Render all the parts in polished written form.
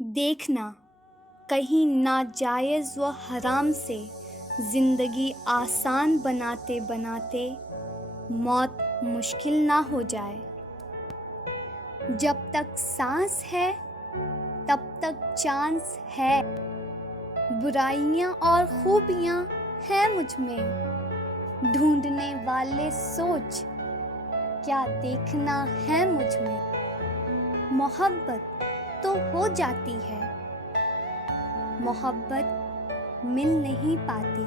دیکھنا کہیں ناجائز و حرام سے زندگی آسان بناتے بناتے موت مشکل نہ ہو جائے۔ جب تک سانس ہے تب تک چانس ہے، برائیاں اور خوبیاں ہیں مجھ میں، ڈھونڈنے والے سوچ کیا دیکھنا ہے مجھ میں۔ محبت تو ہو جاتی ہے، محبت مل نہیں پاتی،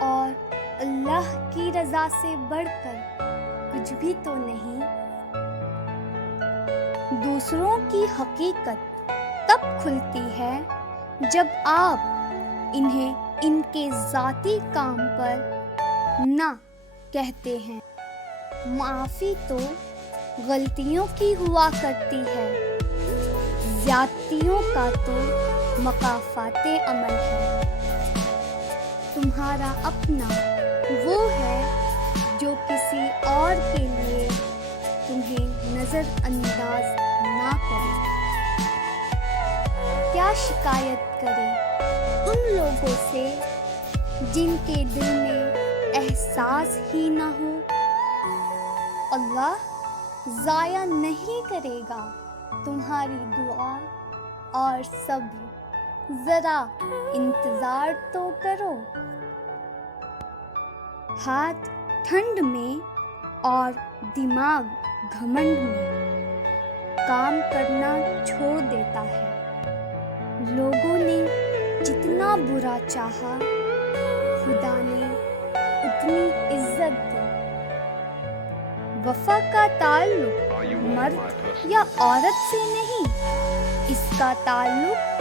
اور اللہ کی رضا سے بڑھ کر کچھ بھی تو نہیں۔ دوسروں کی حقیقت تب کھلتی ہے جب آپ انہیں ان کے ذاتی کام پر نہ کہتے ہیں۔ معافی تو غلطیوں کی ہوا کرتی ہے، زیادتیوں کا تو مکافات عمل ہے۔ تمہارا اپنا وہ ہے جو کسی اور کے لیے تمہیں نظر انداز نہ کرے۔ کیا شکایت کرے ان لوگوں سے جن کے دل میں احساس ہی نہ ہو۔ اللہ ضائع نہیں کرے گا تمہاری دعا اور صبر، ذرا انتظار تو کرو۔ ہاتھ ٹھنڈ میں اور دماغ گھمنڈ میں کام کرنا چھوڑ دیتا ہے۔ لوگوں نے جتنا برا چاہا خدا نے اتنی عزت دی۔ وفا کا تعلق مرد یا عورت سے نہیں، اس کا تعلق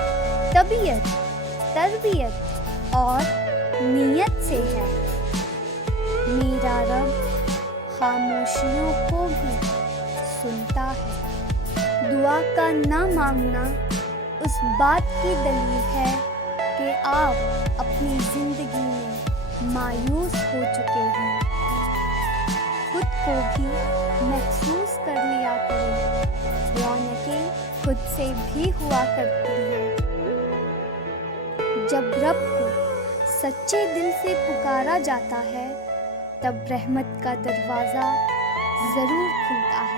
طبیعت، تربیت اور نیت سے ہے۔ میرا رب خاموشیوں کو بھی سنتا ہے۔ دعا کا نہ مانگنا اس بات کی دلیل ہے کہ آپ اپنی زندگی میں مایوس ہو چکے ہیں۔ خود کو بھی محسوس کر لیا کریں، رونقیں خود سے بھی ہوا کرتی ہیں۔ جب رب کو سچے دل سے پکارا جاتا ہے تب رحمت کا دروازہ ضرور کھلتا ہے۔